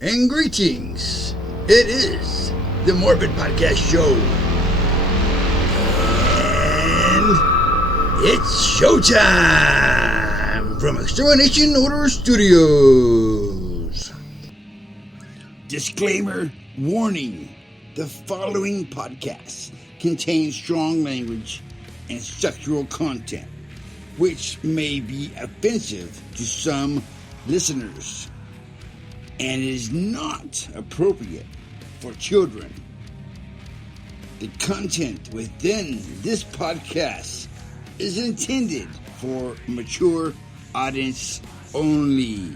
And greetings. It is the Morbid Podcast Show. And it's showtime from Extermination Order Studios. Disclaimer, warning. The following podcast contains strong language and sexual content, which may be offensive to some listeners, and is not appropriate for children. The content within this podcast is intended for mature audience only.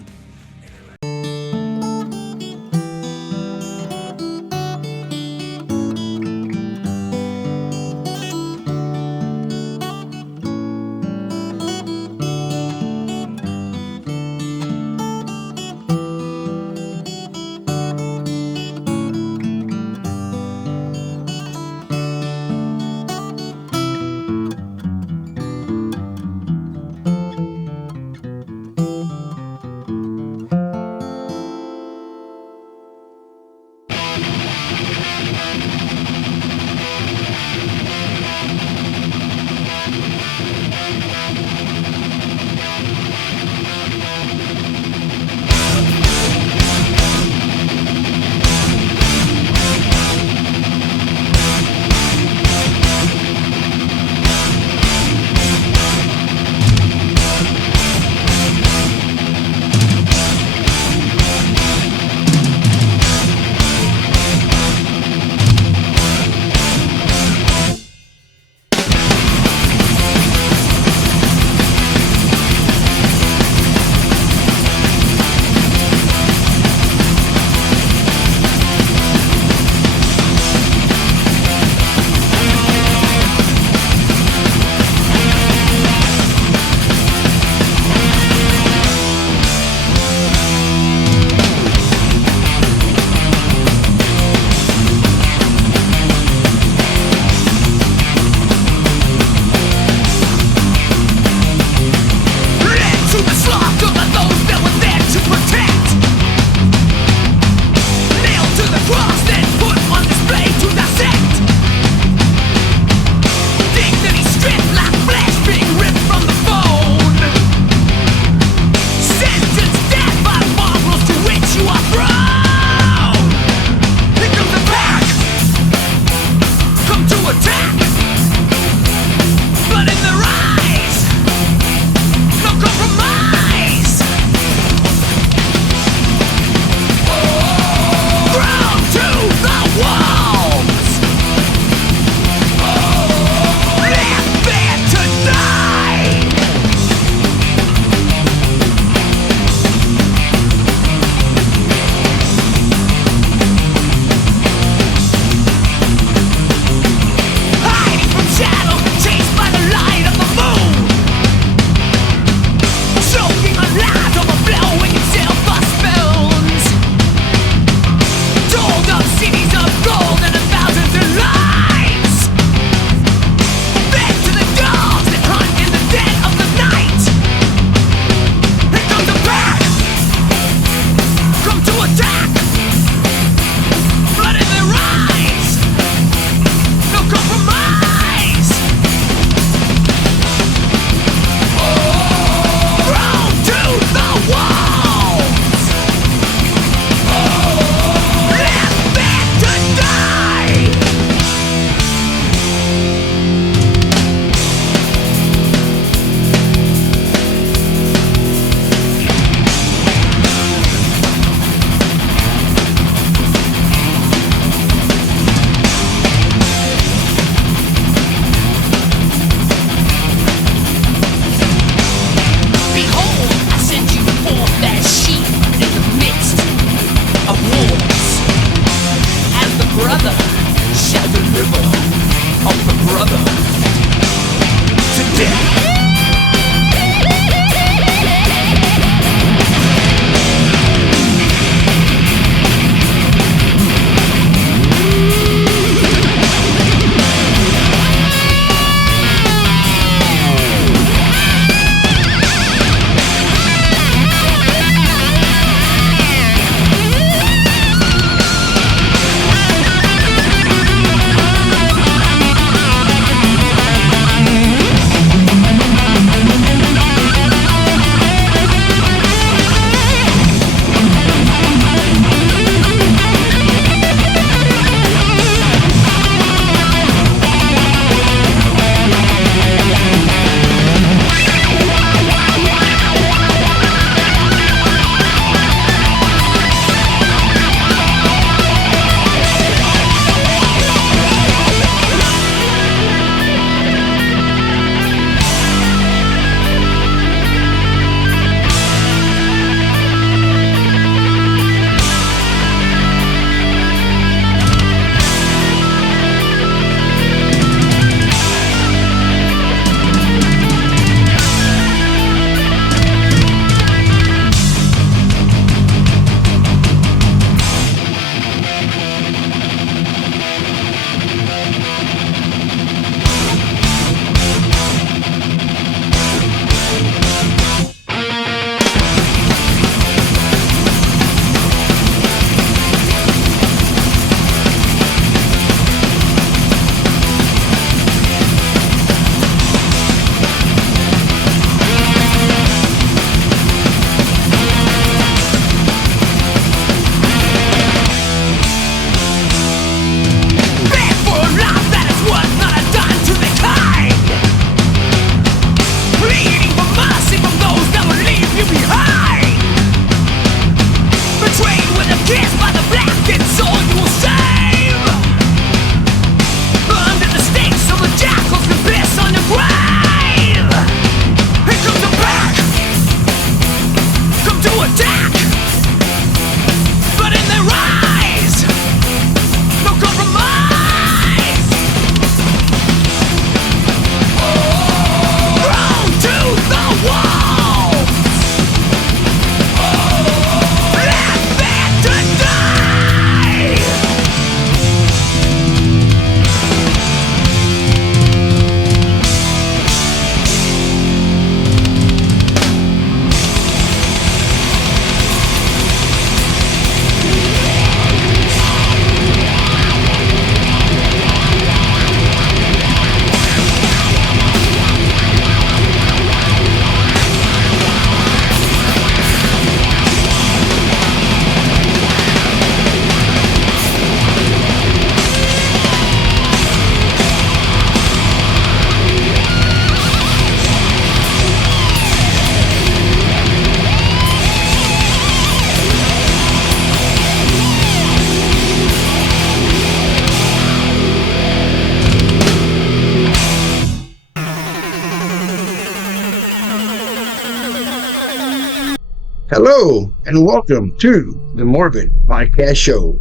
Hello and welcome to the Morbid Podcast Show.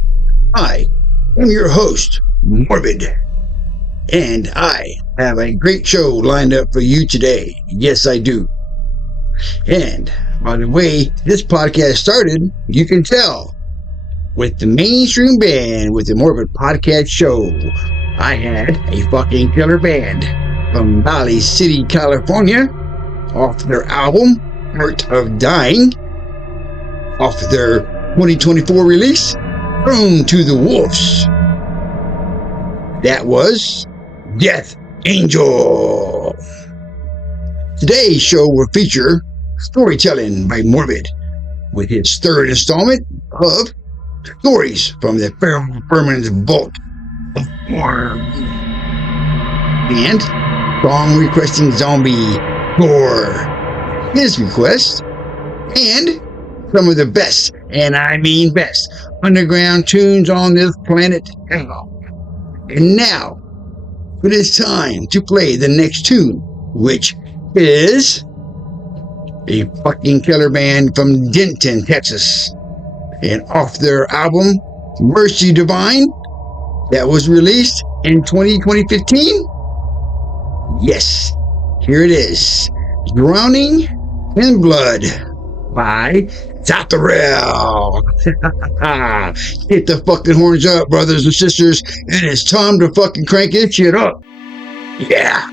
I am your host, Morbid, and I have a great show lined up for you today. Yes, I do. And by the way this podcast started, you can tell with the mainstream band with the Morbid Podcast Show. I had a fucking killer band from Valley City, California, off their album, Art of Dying, off their 2024 release, Thrown to the Wolves. That was Death Angel. Today's show will feature storytelling by Morbid with his third installment of Stories from the Feral Vermin's Vault of Gore. And song requesting zombie Gore. His request. And some of the best, and I mean best, underground tunes on this planet. And now, it is time to play the next tune, which is a fucking killer band from Denton, Texas. And off their album, Mercy Divine, that was released in 2015. Yes, here it is. Drowning in Blood by Zatharel. Hit the fucking horns up, brothers and sisters. It is time to fucking crank this shit up. Yeah.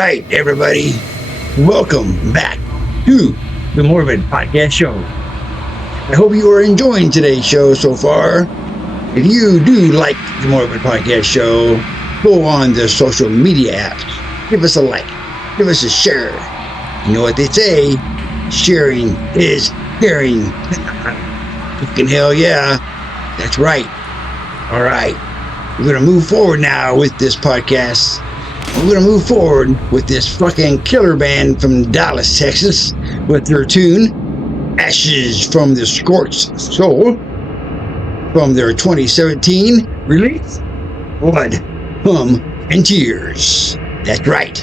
right, everybody. Welcome back to the Morbid Podcast Show. I hope you are enjoying today's show so far. If you do like the Morbid Podcast Show, go on the social media apps. Give us a like. Give us a share. You know what they say? Sharing is caring. Fucking hell yeah. That's right. All right. We're going to move forward now with this podcast. We're going to move forward with this fucking killer band from Dallas, Texas, with their tune, Ashes from the Scorched Soul, from their 2017 release, Blood, Hum, and Tears. That's right,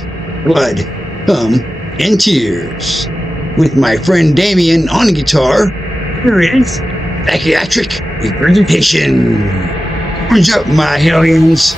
Blood, Hum, and Tears. With my friend Damien on guitar, here is Psychiatric Regurgitation. Horns up, my hellions.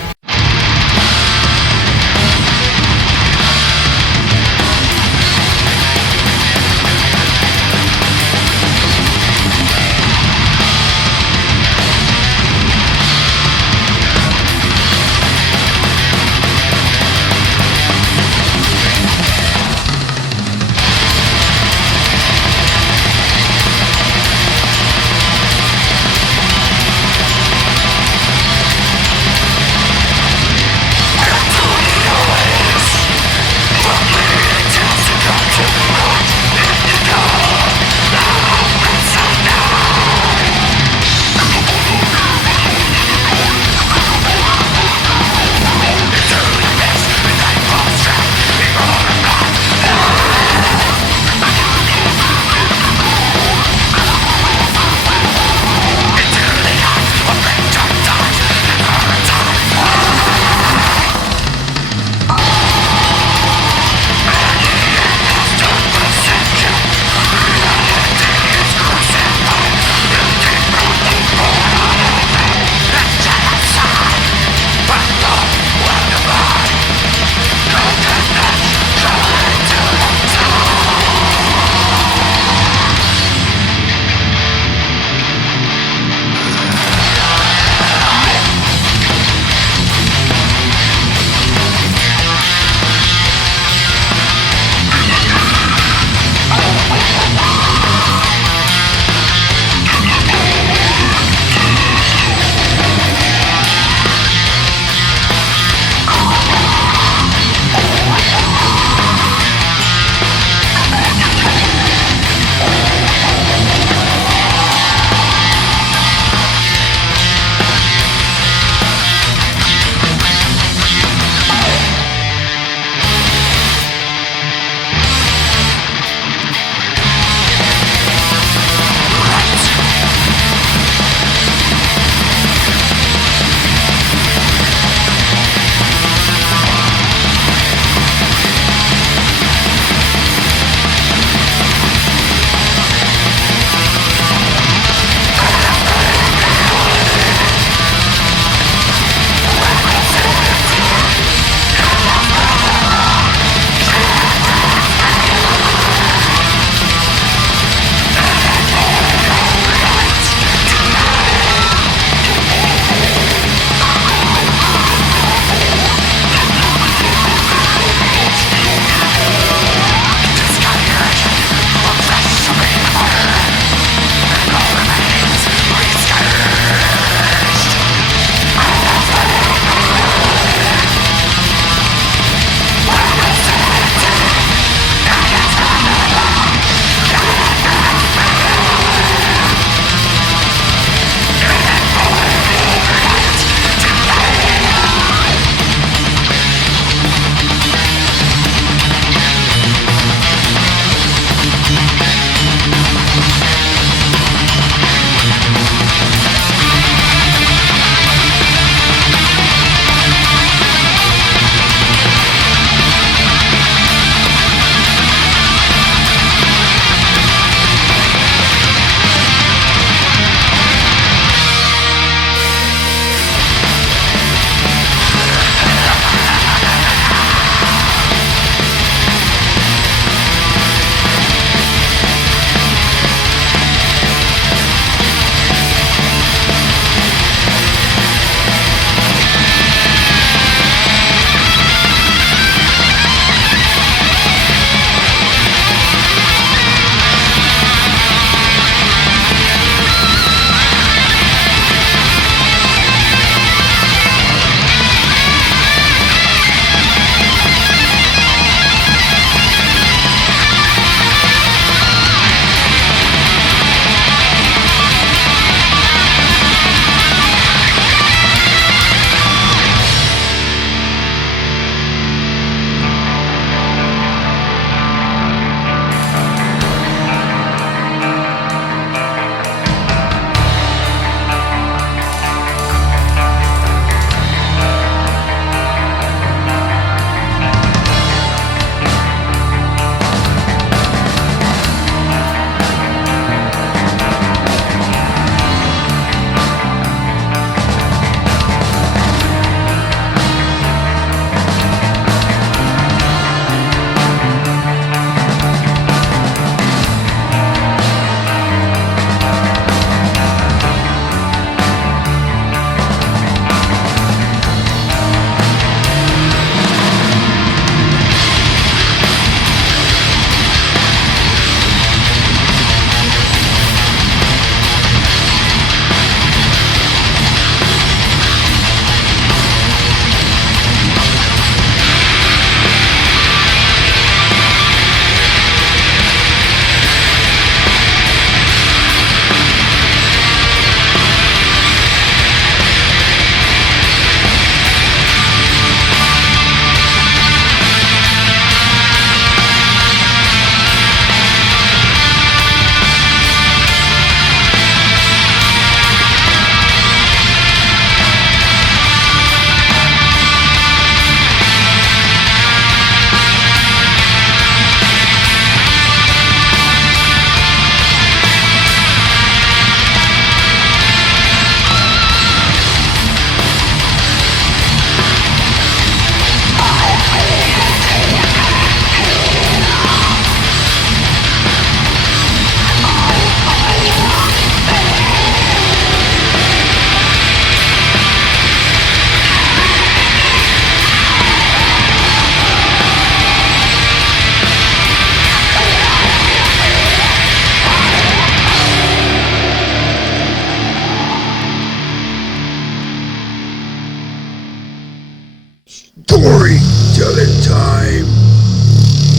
Storytelling time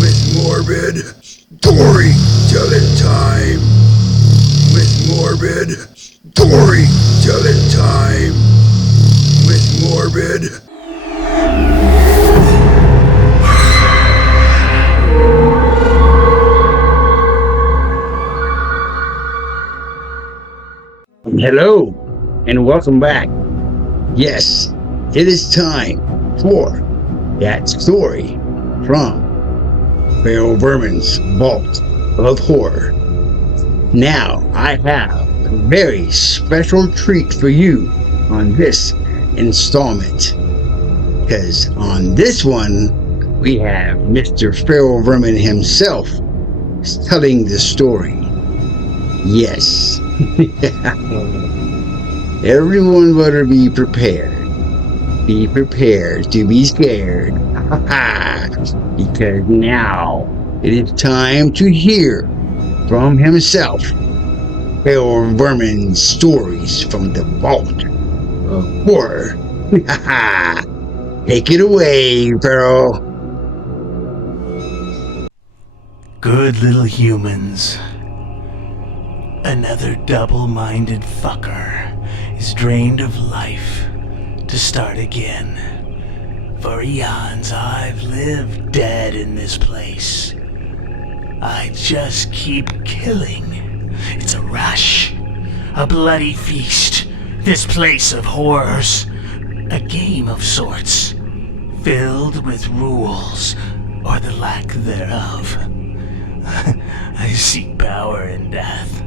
with Morbid. Storytelling time with Morbid. Storytelling time with Morbid. Hello, and welcome back. Yes, it is time for that story from Feral Vermin's Vault of Horror. Now, I have a very special treat for you on this installment. Because on this one, we have Mr. Feral Vermin himself telling the story. Yes. Everyone better be prepared. Be prepared to be scared. Because now it is time to hear from himself Feral Vermin's stories from the Vault of Horror. Take it away, Feral. Good little humans. Another double-minded fucker is drained of life to start again. For eons I've lived dead in this place. I just keep killing. It's a rush, a bloody feast, this place of horrors. A game of sorts, filled with rules, or the lack thereof. I seek power in death,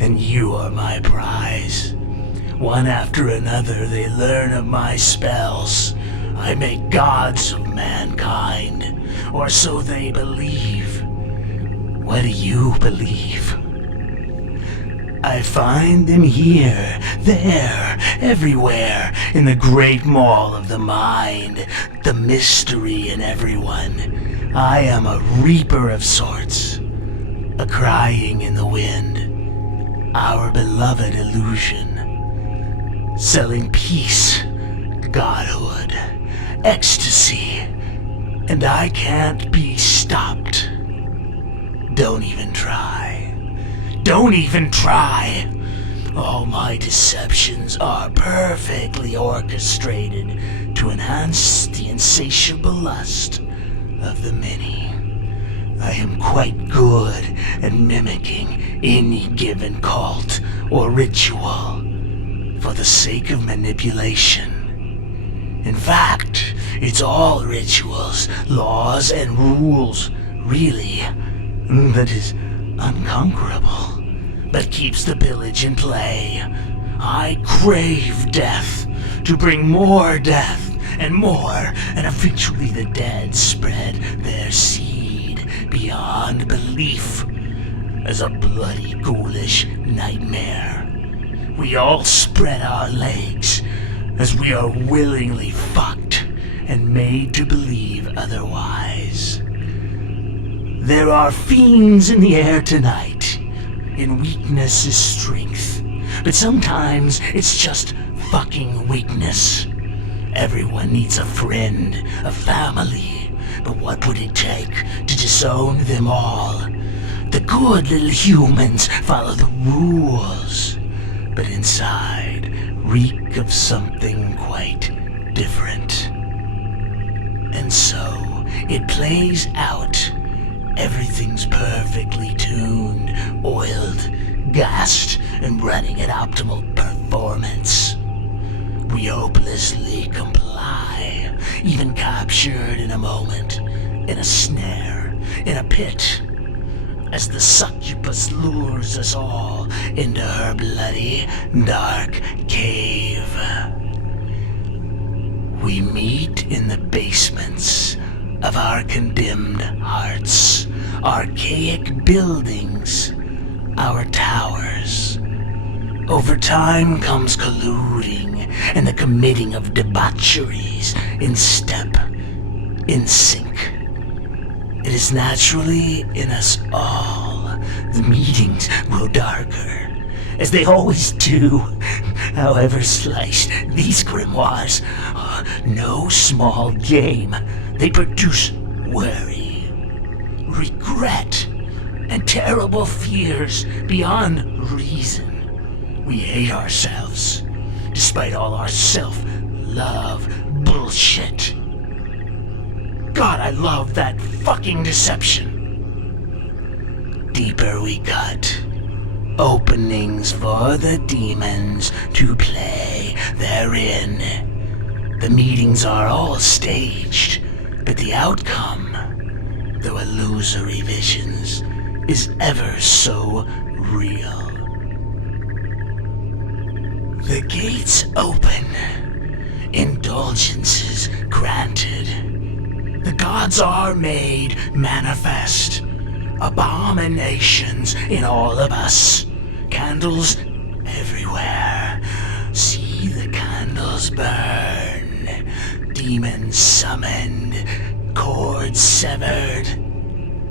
and you are my prize. One after another they learn of my spells. I make gods of mankind, or so they believe. What do you believe? I find them here, there, everywhere, in the great mall of the mind, the mystery in everyone. I am a reaper of sorts, a crying in the wind, our beloved illusion, selling peace, godhood, ecstasy, and I can't be stopped. Don't even try. Don't even try! All my deceptions are perfectly orchestrated to enhance the insatiable lust of the many. I am quite good at mimicking any given cult or ritual for the sake of manipulation. In fact, it's all rituals, laws, and rules, really, that is unconquerable, but keeps the pillage in play. I crave death, to bring more death, and more, and eventually the dead spread their seed beyond belief, as a bloody ghoulish nightmare. We all spread our legs, as we are willingly fucked, and made to believe otherwise. There are fiends in the air tonight. In weakness is strength. But sometimes it's just fucking weakness. Everyone needs a friend, a family. But what would it take to disown them all? The good little humans follow the rules, but inside reek of something quite different. And so it plays out. Everything's perfectly tuned, oiled, gassed, and running at optimal performance. We hopelessly comply, even captured in a moment, in a snare, in a pit, as the succubus lures us all into her bloody, dark cave. We meet in the basements of our condemned hearts, archaic buildings, our towers. Over time comes colluding and the committing of debaucheries in step, in sync. It is naturally in us all. The meetings grow darker, as they always do. However sliced, these grimoires are no small game. They produce worry, regret, and terrible fears beyond reason. We hate ourselves, despite all our self-love bullshit. God, I love that fucking deception. Deeper we cut. Openings for the demons to play therein. The meetings are all staged, but the outcome, though illusory visions, is ever so real. The gates open, indulgences granted. The gods are made manifest. Abominations in all of us. Candles everywhere. See the candles burn. Demons summoned. Cords severed.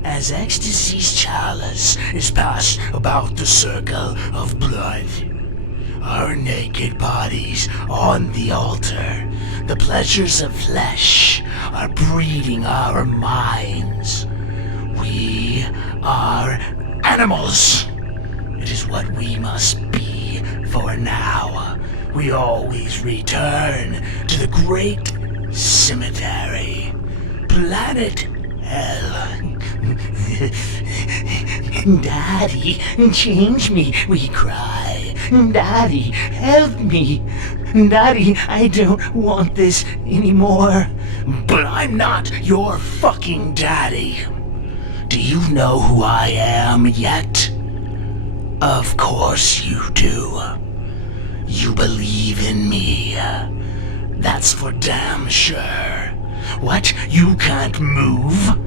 As ecstasy's chalice is passed about the circle of blood. Our naked bodies on the altar. The pleasures of flesh are breeding our minds. We are animals. It is what we must be for now. We always return to the great cemetery. Planet Hell. Daddy, change me, we cry. Daddy, help me. Daddy, I don't want this anymore. But I'm not your fucking daddy. Do you know who I am yet? Of course you do. You believe in me. That's for damn sure. What? You can't move?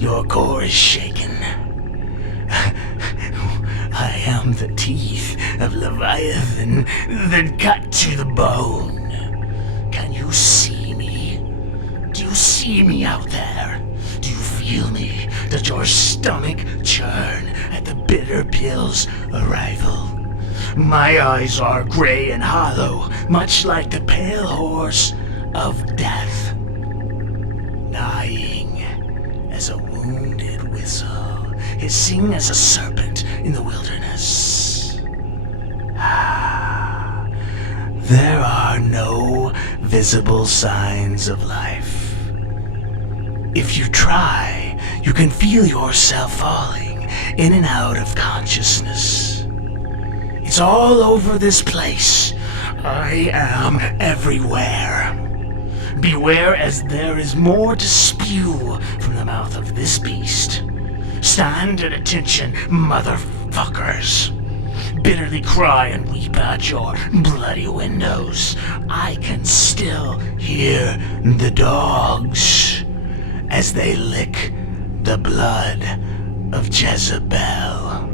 Your core is shaken. I am the teeth of Leviathan that cut to the bone. Can you see me? Do you see me out there? Do you feel me? Does your stomach churn at the bitter pill's arrival? My eyes are gray and hollow, much like the pale horse of death. Nighying as a wounded whistle, hissing as a serpent in the wilderness. There are no visible signs of life. If you try, you can feel yourself falling in and out of consciousness. It's all over this place. I am everywhere. Beware, as there is more to spew from the mouth of this beast. Stand at attention, motherfuckers. Bitterly cry and weep at your bloody windows. I can still hear the dogs as they lick the blood of Jezebel.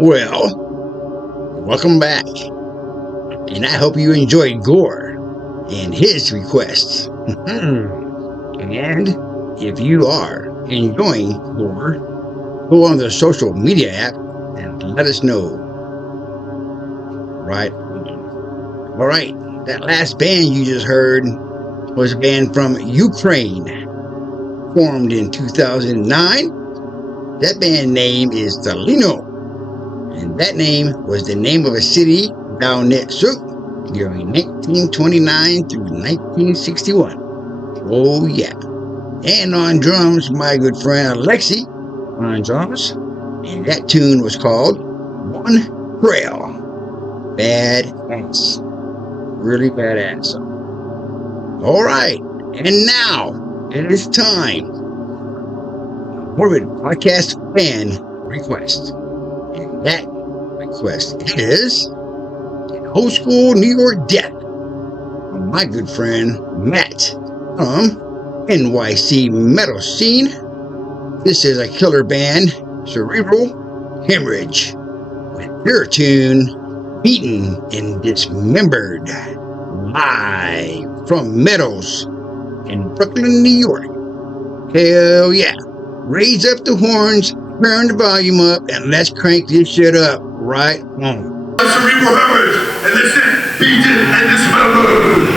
Well, welcome back. And I hope you enjoyed Gore and his requests. And if you are enjoying Gore, go on the social media app and let us know. Right? Alright, that last band you just heard was a band from Ukraine, formed in 2009. That band name is Salino, and that name was the name of a city Donetsk during 1929 through 1961. Oh yeah. And on drums, my good friend Alexi on drums, and that tune was called One Trail. Badass. Really badass. Alright, and now it is time. Morbid Podcast Fan Request. And that request is an old school New York death from my good friend Matt from NYC Metal Scene. This is a killer band, Cerebral Hemorrhage, with their tune Beaten and Dismembered, live from Meadows in Brooklyn, New York. Hell yeah. Raise up the horns, turn the volume up, and let's crank this shit up right on. Cerebral Hemorrhage, and this is Beaten and Dismembered.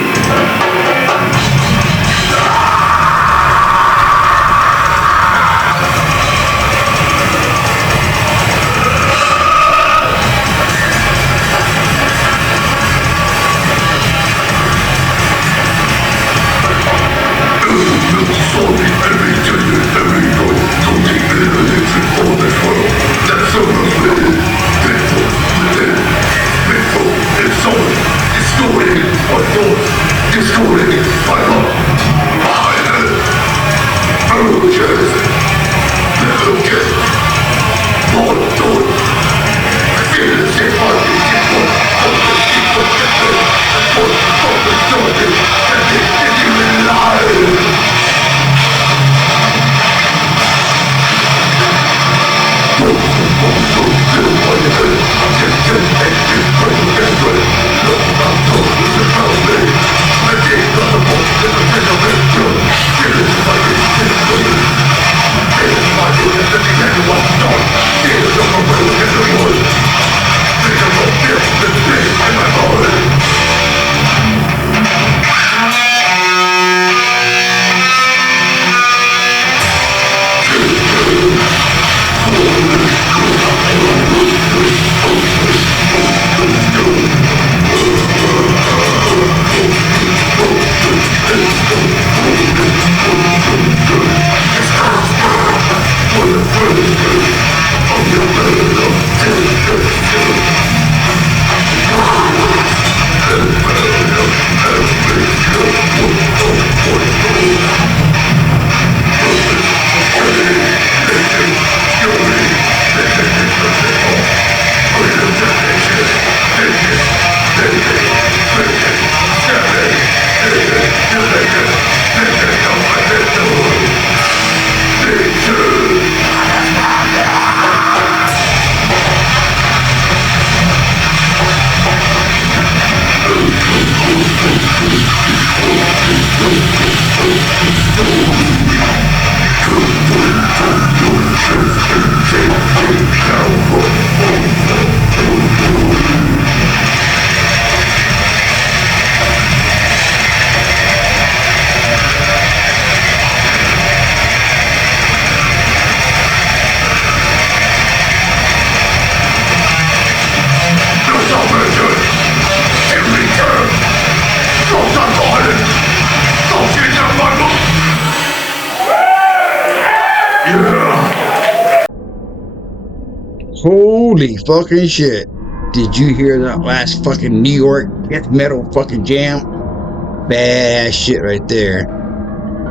Holy fucking shit. Did you hear that last fucking New York death metal fucking jam? Bad shit right there.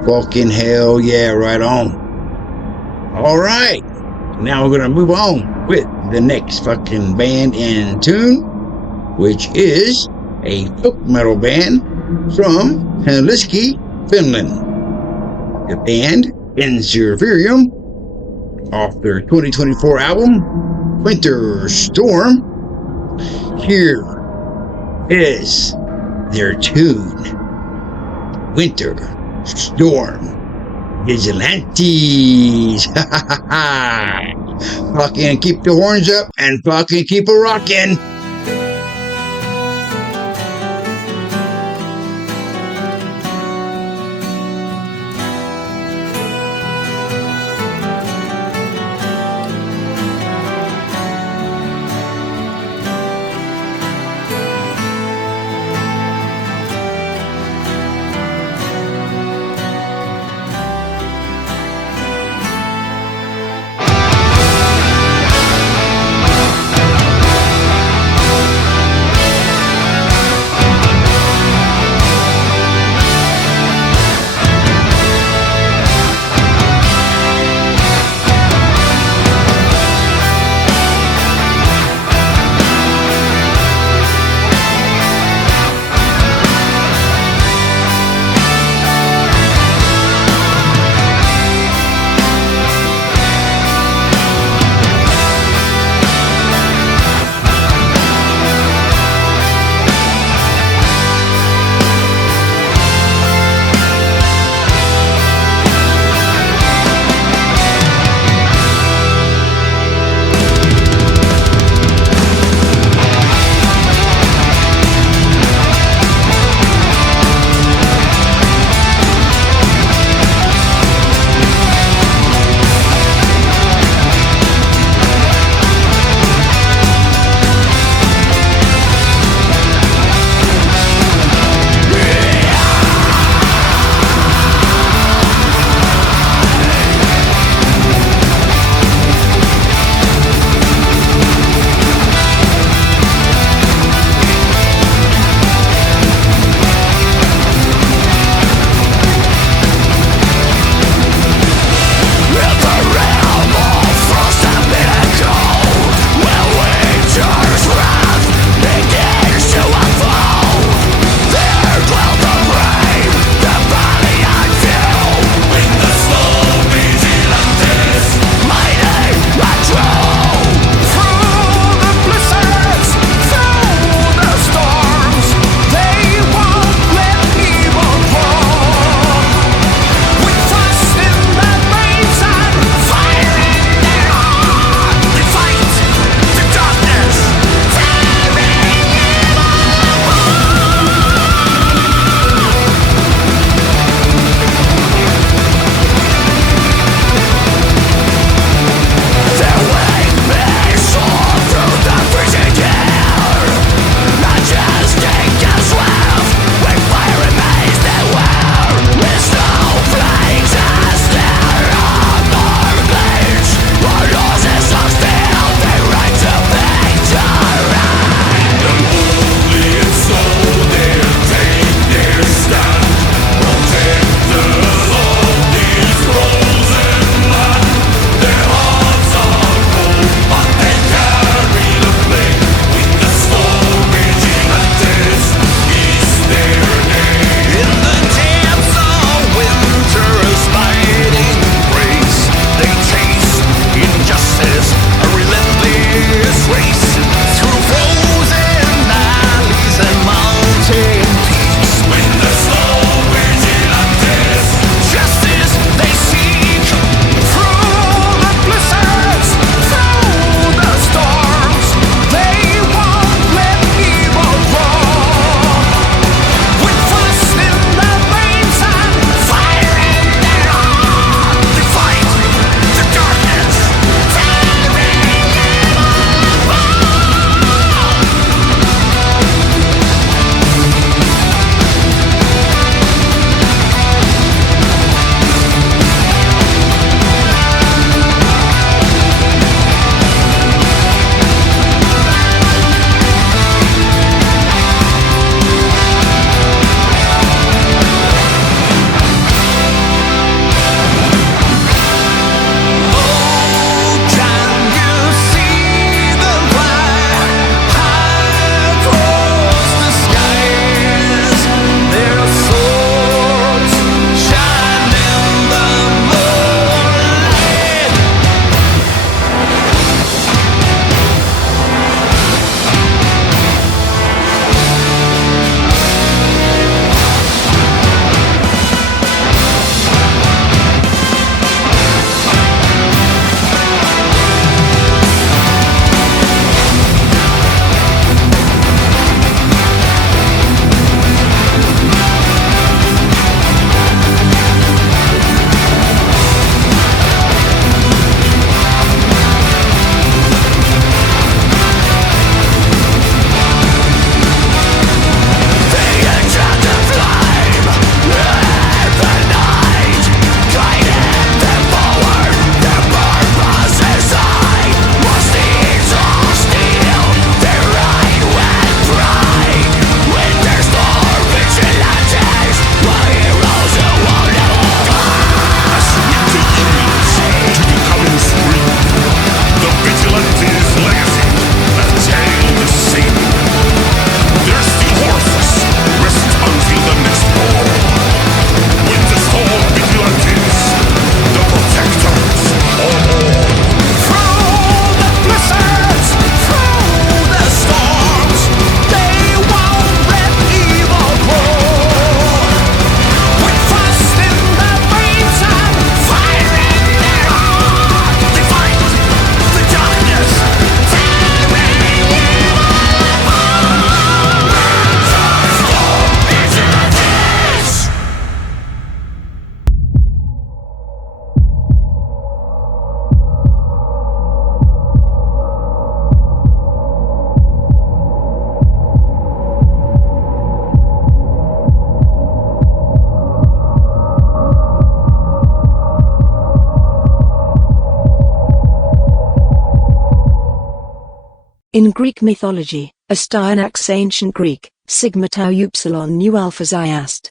Fucking hell yeah, right on. Alright. Now we're gonna move on with the next fucking band and tune, which is a folk metal band from Helsinki, Finland. The band Inferium, off their 2024 album Winter Storm. Here is their tune. Winter Storm Vigilantes. Ha ha ha. Fucking keep the horns up and fucking keep a rockin'. In Greek mythology, Astyanax ancient Greek, Sigma Tau Upsilon Nu Alpha Xiast.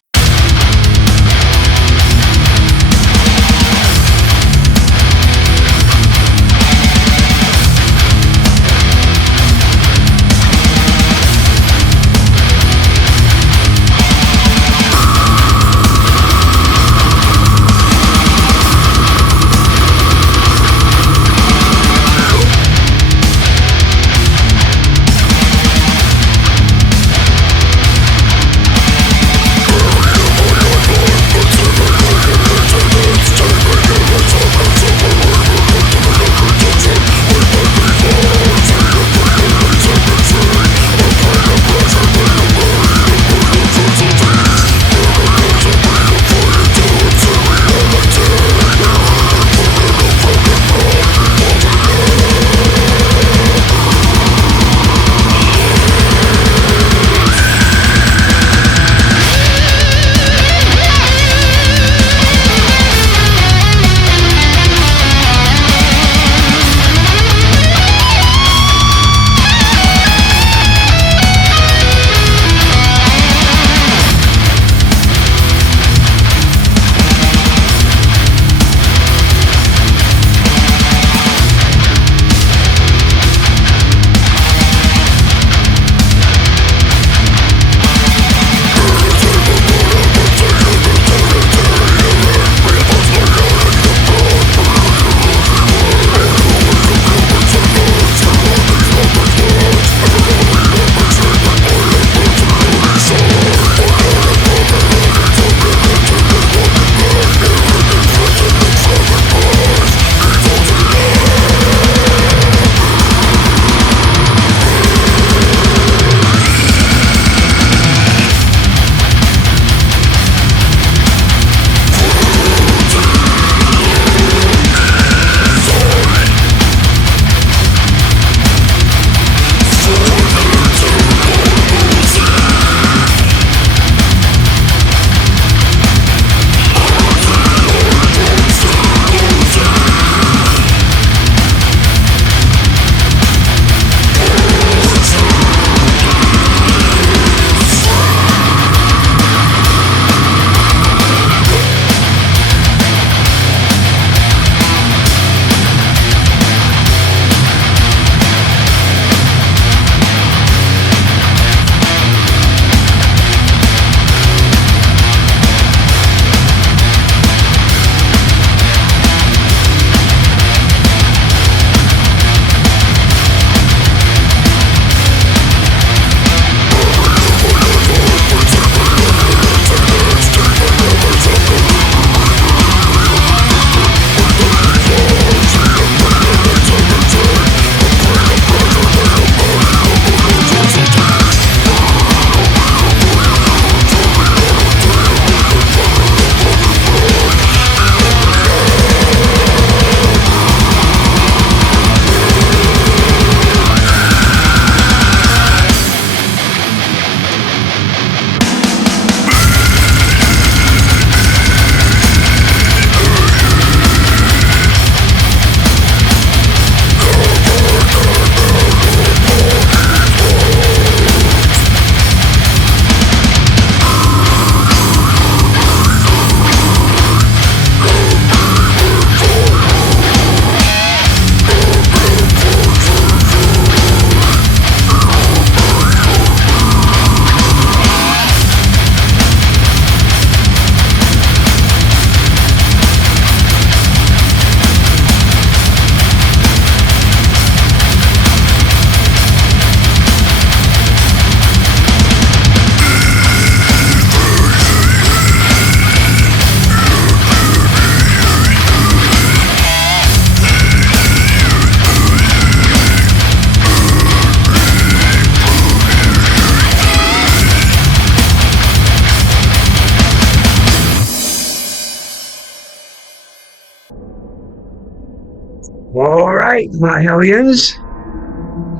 All right, my hellions.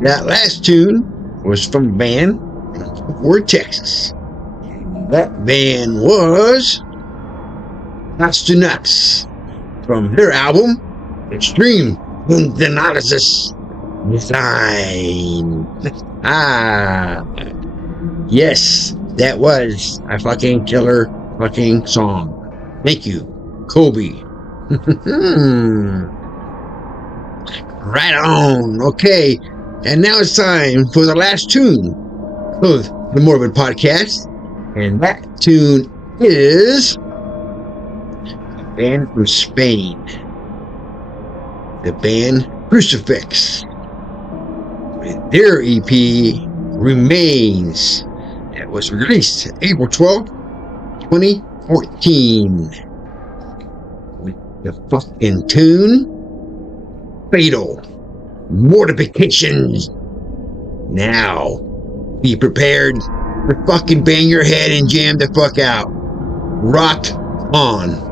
That last tune was from a band from Gore, Texas. That band was Astyanax from their album Extreme Analysis. design. Ah, yes, that was a fucking killer fucking song. Thank you, Kobe. Right on. Okay, and now it's time for the last tune of the Morbid podcast, and that tune is a band from Spain, the band Crucifix, with their EP Remains, that was released April 12th, 2014, with the fucking tune Fatal Mortifications. Now, be prepared to fucking bang your head and jam the fuck out. Rock on.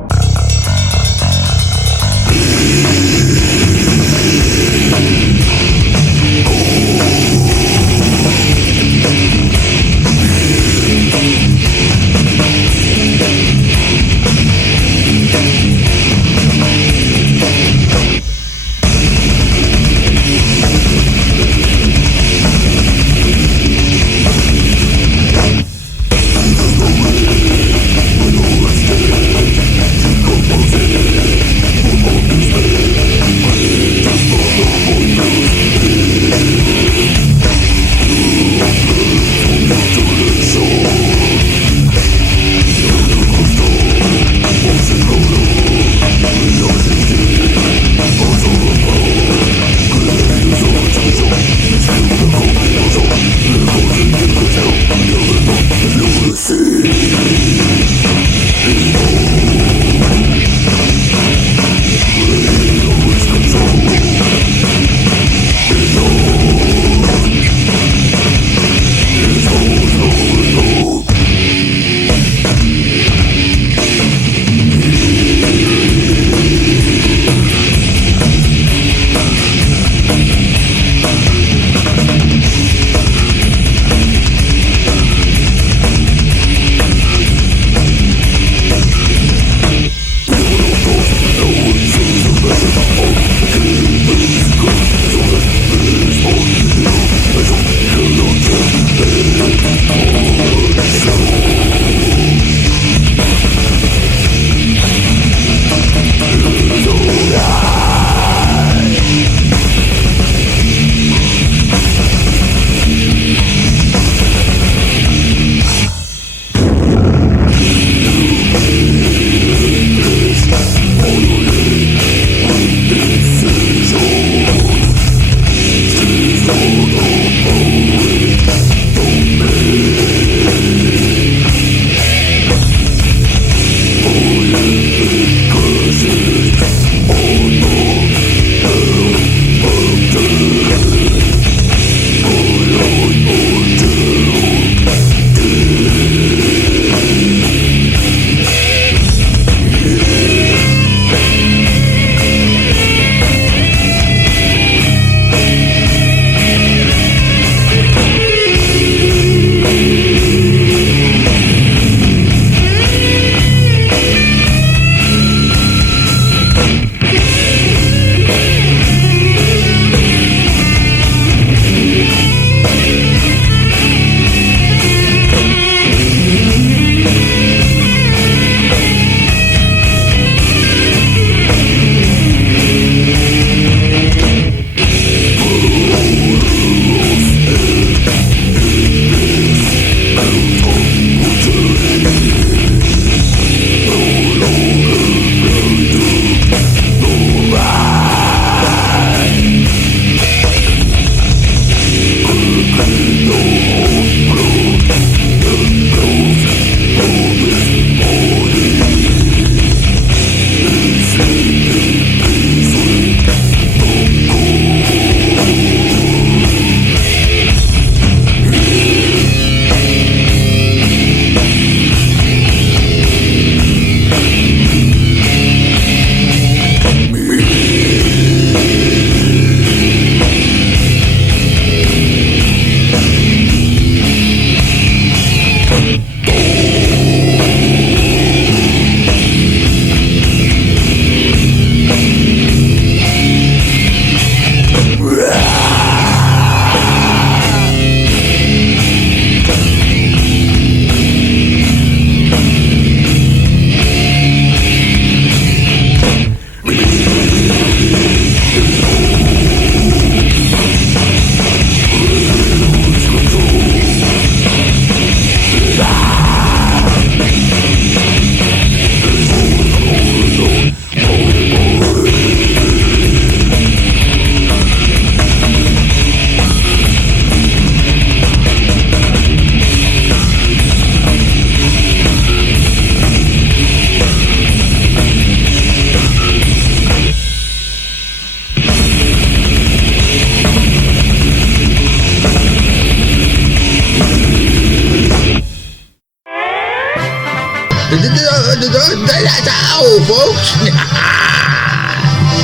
owl, folks.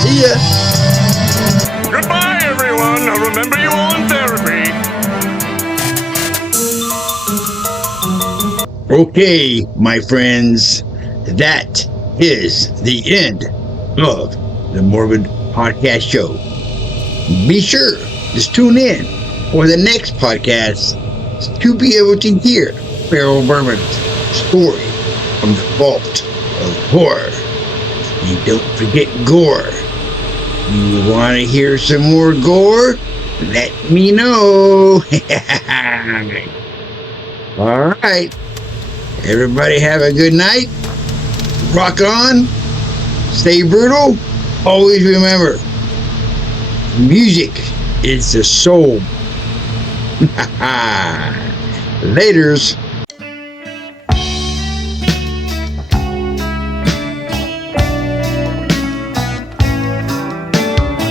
See ya. Goodbye, everyone. I'll remember you all in therapy. Okay, my friends, that is the end of the Morbid Podcast Show. Be sure to tune in for the next podcast to be able to hear Feral Vermin's story from the vault of horror. And don't forget Gore. You want to hear some more Gore? Let me know. All right. Everybody have a good night. Rock on. Stay brutal. Always remember, music is the soul. Laters.